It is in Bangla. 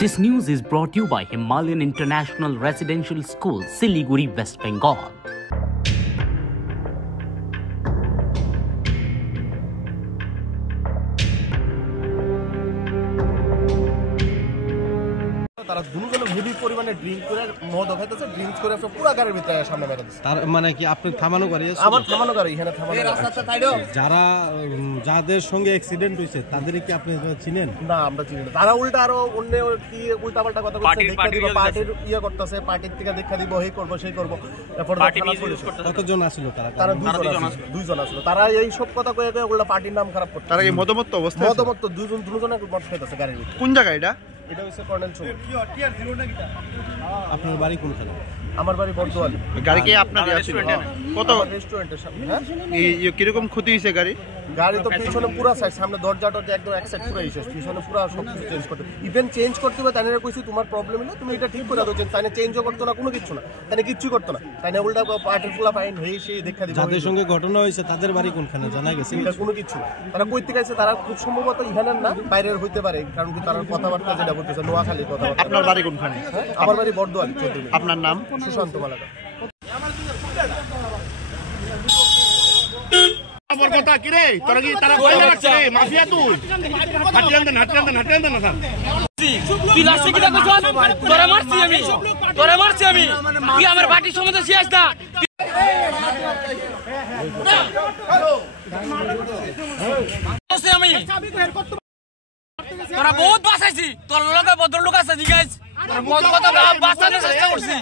This news is brought to you by Himalayan International Residential School, Siliguri, West Bengal. তারা দুজনে হেভি পরিমাণে ড্রিঙ্ক করে মদ খাইতেছে, ড্রিঙ্কস করে পুরো গাড়ির ভিতরে সামনে মেরে দিচ্ছে। তার মানে কি আপনি থামানো গাড়ি আছে? আমার থামানো গাড়ি এখানে থামানো। যারা যাদের সঙ্গে অ্যাক্সিডেন্ট হইছে তাদের কি আপনি চিনেন? না, আমরা চিনি না। তারা উল্টা আরো অন্য কি উল্টাপাল্টা কথা বলছে, দেখা দিব পার্টির ইয়া করতেছে, পার্টির থেকে দেখা দিব এই করব সেই করব। এরপর কতজন আসলো তারা? তারা দুইজন আসলো। তারা এই সব কথা কয়ে কয়ে উল্টা পার্টির নাম খারাপ করতে। তারা কি মদমত্ত অবস্থায়? মদমত্ত দুজনে মদ খাইতেছে গাড়ির ভিতরে। কোন জায়গা এটা? এটা হচ্ছে কর্নেল চৌক। আপনার বাড়ি কোনখানে? আমার বাড়ি বর্ধমান। গাড়ি কি আপনার কত রেস্টুরেন্টের সামনে? হ্যাঁ, এই কিরকম ক্ষতি হইছে গাড়ি? গাড়ি তো পিছনে পুরো সাইড, সামনে দরজাটা একদম এক সাইড পুরো হইছে, পিছনে পুরো সব কিছু চেঞ্জ করতে। ইভেন চেঞ্জ করতে হবে তাইনা কইছি তোমার প্রবলেম হলো তুমি এটা ঠিক করে দাও। তাইনা চেঞ্জও করতো না, কোনো কিছু না, তাইনা কিচ্ছু করতো না। তাইনা উল্টা পার্টির ফুলা ফাইন হই সেই দেখা দিই। যাদের সঙ্গে ঘটনা হইছে তাদের বাড়ি কোনখানে জানা গেছে? এটা কোনো কিছু না। তারা কই থেকে আইছে তারা খুব সম্ভবত ইহানের না, বাইরের হইতে পারে, কারণ কি তারা কথাবার্তা যেটা বলতেছে নোয়াখালী কথাবার্তা। আপনার বাড়ি কোনখানে? আমার বাড়ি বর্ধমান। আপনার নাম? সুশান্ত মালাকা। কথা কি রে তোরা কি তারা কইলা রাখছে রে মাফিয়া তুই হাটিয়ান না স্যার কি লাস্টে কি দেখছ তোরা মারছি আমি কি আমার বাটি সম্বন্ধে শেষ না আমি তোরা বহুত বাঁচাইছি তোর লগে ভদ্রলোক আছে জিগাইছ তোর মত কথা বাঁচানোর চেষ্টা করছি।